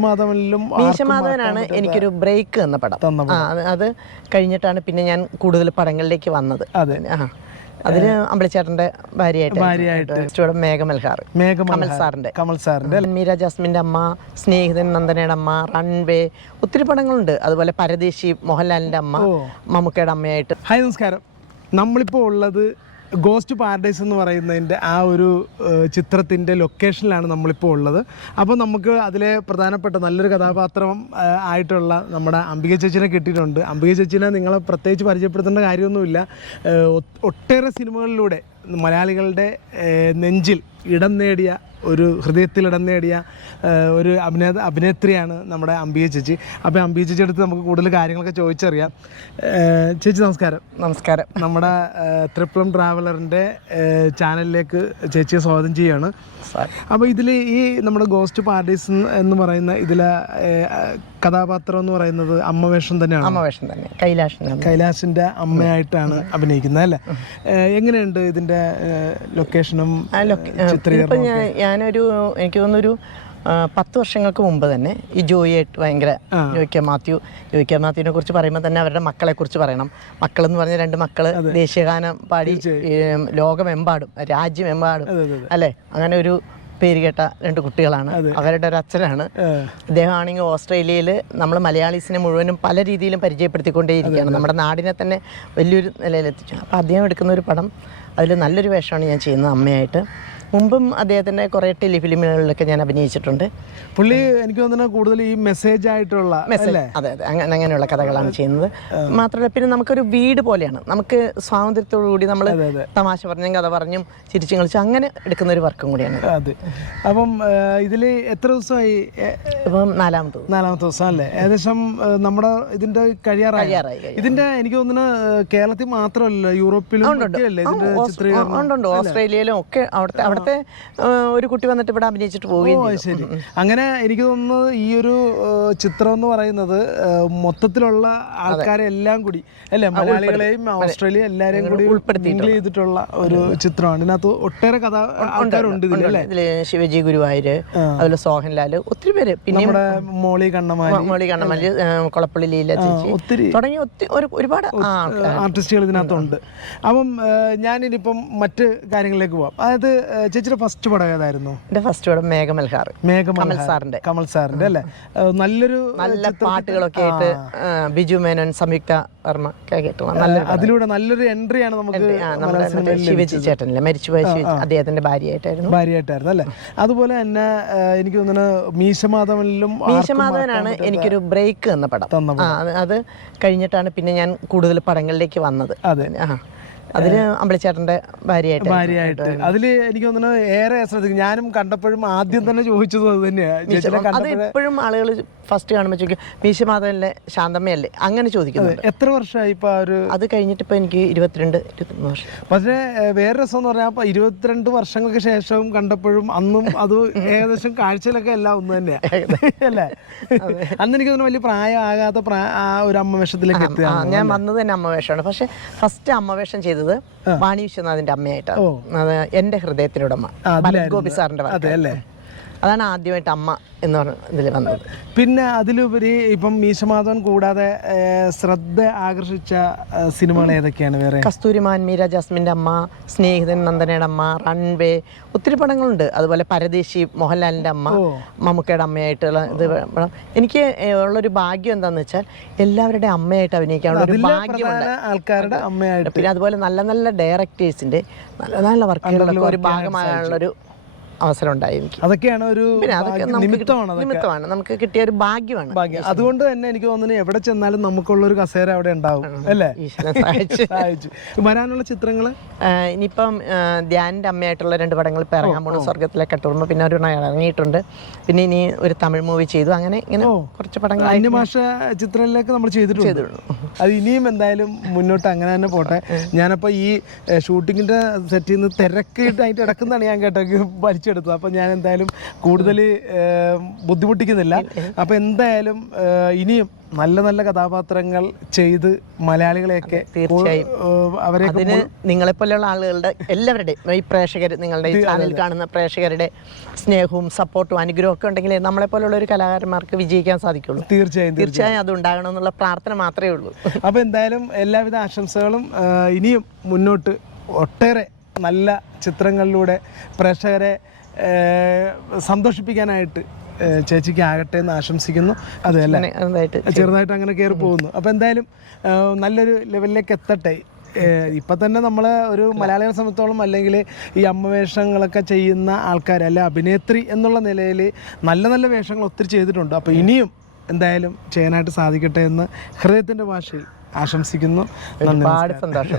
മീശമാധവനിലും മീശമാധവനാണ് എനിക്കൊരു ബ്രേക്ക് എന്ന പടം. അത് കഴിഞ്ഞിട്ടാണ് പിന്നെ ഞാൻ കൂടുതൽ പടങ്ങളിലേക്ക് വന്നത്. അതെ. ആ അതിൽ അമ്പളിച്ചേട്ടന്റെ ഭാര്യയായിട്ട് ഭാര്യയായിട്ട്. മേഘമൽഹാർ. മേഘമൽഹാർ. കമൽ സാറിന്റെ. കമൽ സാറിന്റെ. മീര ജാസ്മിന്റെ അമ്മ സ്നേഹിതൻ നന്ദനയുടെ അമ്മ റൺവേ ഒത്തിരി പടങ്ങളുണ്ട്. അതുപോലെ പരദേശി മോഹൻലാലിന്റെ അമ്മ മമ്മൂക്കയുടെ അമ്മയായിട്ട്. ഹായ് നമസ്കാരം. നമ്മളിപ്പോൾ ഉള്ളത് ഗോസ്റ്റ് പാരഡൈസ് എന്ന് പറയുന്നതിന്റെ ആ ഒരു ചിത്രത്തിന്റെ ലൊക്കേഷനിലാണ് നമ്മളിപ്പോൾ ഉള്ളത്. അപ്പോൾ നമുക്ക് അതിലെ പ്രധാനപ്പെട്ട നല്ലൊരു കഥാപാത്രം ആയിട്ടുള്ള നമ്മുടെ അംബിക ചേച്ചിനെ കിട്ടിയിട്ടുണ്ട്. അംബിക ചേച്ചിനെ നിങ്ങളെ പ്രത്യേകിച്ച് പരിചയപ്പെടുത്തേണ്ട കാര്യമൊന്നുമില്ല. ഒട്ടേറെ സിനിമകളിലൂടെ മലയാളികളുടെ നെഞ്ചിൽ ഇടം നേടിയ ഒരു ഹൃദയത്തിൽ ഇടം നേടിയ ഒരു അഭിനേത അഭിനേത്രിയാണ് നമ്മുടെ അമ്പിയ ചേച്ചി. അപ്പോൾ അമ്പിയ ചേച്ചി അടുത്ത് നമുക്ക് കൂടുതൽ കാര്യങ്ങളൊക്കെ ചോദിച്ചറിയാം. ചേച്ചി നമസ്കാരം. നമസ്കാരം. നമ്മുടെ ത്രിപ്ലം ട്രാവലറിന്റെ ചാനലിലേക്ക് ചേച്ചിയെ സ്വാഗതം ചെയ്യുകയാണ് അപ്പോൾ ഇതിൽ ഈ നമ്മുടെ ഗോസ്റ്റ് പാർട്ടീസ് എന്ന് പറയുന്ന ഇതിലെ കഥാപാത്രം എന്ന് പറയുന്നത് അമ്മ വേഷം തന്നെയാണ്? അമ്മവേഷം തന്നെ. കൈലാഷൻ കൈലാഷിന്റെ അമ്മയായിട്ടാണ് അഭിനയിക്കുന്നത് അല്ലേ? എങ്ങനെയുണ്ട് ഇതിന്റെ ലൊക്കേഷനും ചിത്രീകരണം ഞാനൊരു എനിക്ക് തോന്നുന്നൊരു പത്ത് വർഷങ്ങൾക്ക് മുമ്പ് തന്നെ ഈ ജോയിയായിട്ട് ഭയങ്കര ജോയിക്ക മാത്യു ജോയിക്ക മാത്യുവിനെ കുറിച്ച് പറയുമ്പോൾ തന്നെ അവരുടെ മക്കളെ കുറിച്ച് പറയണം. മക്കളെന്ന് പറഞ്ഞ രണ്ട് മക്കൾ ദേശീയഗാനം പാടി ലോകമെമ്പാടും രാജ്യമെമ്പാടും അല്ലേ? അങ്ങനെ ഒരു പേര് കേട്ട രണ്ട് കുട്ടികളാണ്. അവരുടെ ഒരു അച്ഛനാണ്. അദ്ദേഹം അദ്ദേഹമാണെങ്കിൽ ഓസ്ട്രേലിയയിൽ നമ്മൾ മലയാളീസിനെ മുഴുവനും പല രീതിയിലും പരിചയപ്പെടുത്തിക്കൊണ്ടേയിരിക്കുകയാണ്. നമ്മുടെ നാടിനെ തന്നെ വലിയൊരു നിലയിലെത്തിച്ചു. അപ്പോൾ അദ്ദേഹം എടുക്കുന്ന ഒരു പടം അതിൽ നല്ലൊരു വേഷമാണ് ഞാൻ ചെയ്യുന്നത് അമ്മയായിട്ട്. മുമ്പും അദ്ദേഹത്തിന്റെ കുറേ ടെലിഫിലിമുകളിലൊക്കെ ഞാൻ അഭിനയിച്ചിട്ടുണ്ട്. പുള്ളി എനിക്ക് തോന്നുന്നു കൂടുതൽ ഈ മെസ്സേജ് ആയിട്ടുള്ള മെസ്സേജ് അതെ അതെ. അങ്ങനെ അങ്ങനെയുള്ള കഥകളാണ് ചെയ്യുന്നത്. മാത്രമല്ല പിന്നെ നമുക്കൊരു വീട് പോലെയാണ്. നമുക്ക് സ്വാതന്ത്ര്യത്തോടു കൂടി നമ്മൾ തമാശ പറഞ്ഞും കഥ പറഞ്ഞും ചിരിച്ചും കളിച്ചും അങ്ങനെ എടുക്കുന്ന ഒരു വർക്കും കൂടിയാണ്. അതെ. അപ്പം ഇതിൽ എത്ര ദിവസമായി ഇപ്പം നാലാമത് നാലാമത്തെ ദിവസം അല്ലേ? ഏകദേശം നമ്മുടെ ഇതിന്റെ കഴിയാറായി. ഇതിന്റെ എനിക്ക് തോന്നുന്നു കേരളത്തിൽ മാത്രമല്ല യൂറോപ്പിലും ഓസ്ട്രേലിയയിലും ഒക്കെ അവിടുത്തെ ആ, ഒരു കുട്ടി വന്നിട്ട് ഇവിടെ അഭിനയിച്ചിട്ട് പോവുകയും ശരി. അങ്ങനെ എനിക്ക് തോന്നുന്നത് ഈ ഒരു ചിത്രം എന്ന് പറയുന്നത് മൊത്തത്തിലുള്ള ആൾക്കാരെ എല്ലാം കൂടി അല്ലേ? മലയാളികളെയും ഓസ്ട്രേലിയ എല്ലാരെയും കൂടി മിങ്കിൾ ചെയ്തിട്ടുള്ള ഒരു ചിത്രമാണ്. ഇതിനകത്ത് ഒട്ടേറെ കഥ ആൾക്കാരുണ്ട് ഇതിൽ ശിവജി ഗുരുവായൂര് അതുപോലെ സോഹൻലാൽ ഒത്തിരി പേര്. പിന്നെ നമ്മുടെ മോളി കണ്ണമാലി മോളി കണ്ണമാലി കൊളപ്പള്ളി ലീല ഒത്തിരി തുടങ്ങി ഒരുപാട് ആർട്ടിസ്റ്റുകൾ ഇതിനകത്തുണ്ട്. അപ്പം ഞാനിനിപ്പം മറ്റ് കാര്യങ്ങളിലേക്ക് പോവാം. അതായത് ചേച്ചിയുടെ ഫസ്റ്റ് പടം ഏതായിരുന്നു? എന്റെ ഫസ്റ്റ് പടം മേഘമൽഹാർ. കമൽ സാറിന്റെ. കമൽ സാറിന്റെ അല്ലേ? നല്ലൊരു നല്ല പാട്ടുകളൊക്കെ ആയിട്ട് ബിജു മേനോൻ സംയുക്ത വർമ്മ. അതിലൂടെ നല്ലൊരു എൻട്രിയാണ് നമുക്ക് ശിവജി ചേട്ടനില്ലേ? മരിച്ചുപോയ ശിവജി. അദ്ദേഹത്തിന്റെ ഭാര്യയായിട്ടായിരുന്നു. ഭാര്യയായിട്ടായിരുന്നു അല്ലേ? അതുപോലെ തന്നെ എനിക്ക് തോന്നുന്നു മീശമാധവനിലും മീശമാധവനാണ് എനിക്കൊരു ബ്രേക്ക് എന്ന പടം. അത് കഴിഞ്ഞിട്ടാണ് പിന്നെ ഞാൻ കൂടുതൽ പടങ്ങളിലേക്ക് വന്നത്. അതെ. അതിൽ അമ്പളിച്ചേട്ടന്റെ ഭാര്യയായിട്ട് ഭാര്യയായിട്ട്. അതിൽ എനിക്ക് തോന്നുന്നു ഏറെ ശ്രദ്ധിക്കും. ഞാനും കണ്ടപ്പോഴും ആദ്യം തന്നെ ചോദിച്ചത് അത് തന്നെയാണ് അത് എപ്പോഴും ആളുകൾ ഫസ്റ്റ് കാണുമ്പോൾ ചോദിക്കും മീശമാധവനിലെ ശാന്തമ്മയല്ലേ? അങ്ങനെ ചോദിക്കുന്നത് എത്ര വർഷമായി ഇപ്പൊ ഒരു അത് കഴിഞ്ഞിട്ട് ഇപ്പൊ എനിക്ക് ഇരുപത്തിരണ്ട് ഇരുപത്തിമൂന്ന് വർഷം. പക്ഷേ വേറെ രസം എന്ന് പറഞ്ഞാൽ അപ്പൊ ഇരുപത്തിരണ്ട് വർഷങ്ങൾക്ക് ശേഷവും കണ്ടപ്പോഴും അന്നും അത് ഏകദേശം കാഴ്ചയിലൊക്കെ എല്ലാം ഒന്ന് തന്നെയാണ് അല്ലേ? അന്ന് എനിക്ക് തോന്നുന്നു വലിയ പ്രായമാകാത്ത പ്രായ ഒരു അമ്മ വേഷത്തിലേക്ക് എത്തുക ഞാൻ വന്നത് തന്നെ അമ്മവേഷമാണ്. പക്ഷെ ഫസ്റ്റ് അമ്മവേഷം ചെയ്തത് വാണി വിശ്വനാഥിന്റെ അമ്മയായിട്ടാണ്. അത് എന്റെ ഹൃദയത്തിനുടമ ഗോപി സാറിന്റെ work. അതെ അല്ലേ? അതാണ് ആദ്യമായിട്ട് അമ്മ എന്ന് പറഞ്ഞ ഇതിൽ വന്നത്. പിന്നെ അതിലുപരി ഇപ്പം മീശമാധവൻ കൂടാതെ ശ്രദ്ധ ആകർഷിച്ച സിനിമകൾ ഏതൊക്കെയാണ് വേറെ? കസ്തൂരിമാൻ മീര ജാസ്മിന്റെ അമ്മ സ്നേഹിതൻ നന്ദനയുടെ അമ്മ റൺവേ ഒത്തിരി പടങ്ങളുണ്ട്. അതുപോലെ പരദേശി മോഹൻലാലിന്റെ അമ്മ മമ്മൂക്കയുടെ അമ്മയായിട്ടുള്ള ഇത്. എനിക്ക് ഉള്ളൊരു ഭാഗ്യം എന്താണെന്ന് വെച്ചാൽ എല്ലാവരുടെയും അമ്മയായിട്ട് അഭിനയിക്കാനുള്ള ഒരു ഭാഗ്യമുണ്ട്. ആൾക്കാരുടെ അമ്മയായിട്ട്. പിന്നെ അതുപോലെ നല്ല നല്ല ഡയറക്ടേഴ്സിന്റെ നല്ല നല്ല വർക്കുകളൊക്കെ ഒരു ഭാഗമാകാനുള്ളൊരു അവസരം ഉണ്ടായി എനിക്ക് അതൊക്കെയാണ് ഒരു പിന്നെ അതൊക്കെ നമുക്ക് നിമിത്തമാണ് കിട്ടി- അതൊക്കെ. നിമിത്തമാണ്. നമുക്ക് കിട്ടിയ ഒരു ഭാഗ്യമാണ്. ഭാഗ്യം. അതുകൊണ്ട് തന്നെ എനിക്ക് തോന്നുന്നു എവിടെ ചെന്നാലും നമുക്കുള്ള ഒരു കസേര അവിടെ ഉണ്ടാവും അല്ലേ? ഈശ്വരൻ സഹായിച്ചു. സഹായിച്ചു. വരാനുള്ള ചിത്രങ്ങൾ? ആഹ് ഇനിയിപ്പം ധ്യാനിന്റെ അമ്മയായിട്ടുള്ള രണ്ട് പടങ്ങൾ ഇപ്പം ഇറങ്ങാൻ പോണു. സ്വർഗത്തിലെ കട്ടുറുമ്പ് പിന്നെ ഒരു ഇറങ്ങിയിട്ടുണ്ട്. പിന്നെ ഇനി ഒരു തമിഴ് മൂവി ചെയ്തു. അങ്ങനെ ഇങ്ങനെ കുറച്ച് പടങ്ങൾ അന്യഭാഷ ചിത്രങ്ങളിലേക്ക് നമ്മൾ ചെയ്തിട്ടുണ്ട്. അത് ഇനിയും എന്തായാലും മുന്നോട്ട് അങ്ങനെ തന്നെ പോട്ടെ. ഞാനപ്പോൾ ഈ ഷൂട്ടിങ്ങിന്റെ സെറ്റിൽ നിന്ന് തിരക്കിട്ട് അതിന്റെ ഇടക്കുന്നതാണ് ഞാൻ കേട്ടോ വലിച്ചെടുത്തു അപ്പോൾ ഞാൻ എന്തായാലും കൂടുതൽ ബുദ്ധിമുട്ടിക്കുന്നില്ല. അപ്പോൾ എന്തായാലും ഇനിയും നല്ല നല്ല കഥാപാത്രങ്ങൾ ചെയ്ത് മലയാളികളെയൊക്കെ തീർച്ചയായും. അവരെ അതിന് നിങ്ങളെപ്പോലെയുള്ള ആളുകളുടെ എല്ലാവരുടെയും ഈ പ്രേക്ഷകർ നിങ്ങളുടെ ഈ ചാനൽ കാണുന്ന പ്രേക്ഷകരുടെ സ്നേഹവും സപ്പോർട്ടും അനുഗ്രഹവും ഒക്കെ ഉണ്ടെങ്കിൽ നമ്മളെപ്പോലുള്ള ഒരു കലാകാരന്മാർക്ക് വിജയിക്കാൻ സാധിക്കുള്ളൂ. തീർച്ചയായും തീർച്ചയായും. അത് ഉണ്ടാകണമെന്നുള്ള പ്രാർത്ഥന മാത്രമേ ഉള്ളൂ. അപ്പോൾ എന്തായാലും എല്ലാവിധ ആശംസകളും ഇനിയും മുന്നോട്ട് ഒട്ടേറെ നല്ല ചിത്രങ്ങളിലൂടെ പ്രേക്ഷകരെ സന്തോഷിപ്പിക്കാനായിട്ട് ചേച്ചിക്ക് ആകട്ടെ എന്ന് ആശംസിക്കുന്നു. അതെ അല്ലേ? ചെറുതായിട്ട് അങ്ങനെ കയറി പോകുന്നു. അപ്പോൾ എന്തായാലും നല്ലൊരു ലെവലിലേക്ക് എത്തട്ടെ. ഇപ്പൊ ഇപ്പം തന്നെ നമ്മൾ ഒരു മലയാളികളെ സംബന്ധിച്ചോളം അല്ലെങ്കിൽ ഈ അമ്മ വേഷങ്ങളൊക്കെ ചെയ്യുന്ന ആൾക്കാർ അല്ലെ അഭിനേത്രി എന്നുള്ള നിലയിൽ നല്ല നല്ല വേഷങ്ങൾ ഒത്തിരി ചെയ്തിട്ടുണ്ട്. അപ്പോൾ ഇനിയും എന്തായാലും ചെയ്യാനായിട്ട് സാധിക്കട്ടെ എന്ന് ഹൃദയത്തിന്റെ ഭാഷയിൽ ആശംസിക്കുന്നു. നന്ദി സന്തോഷം.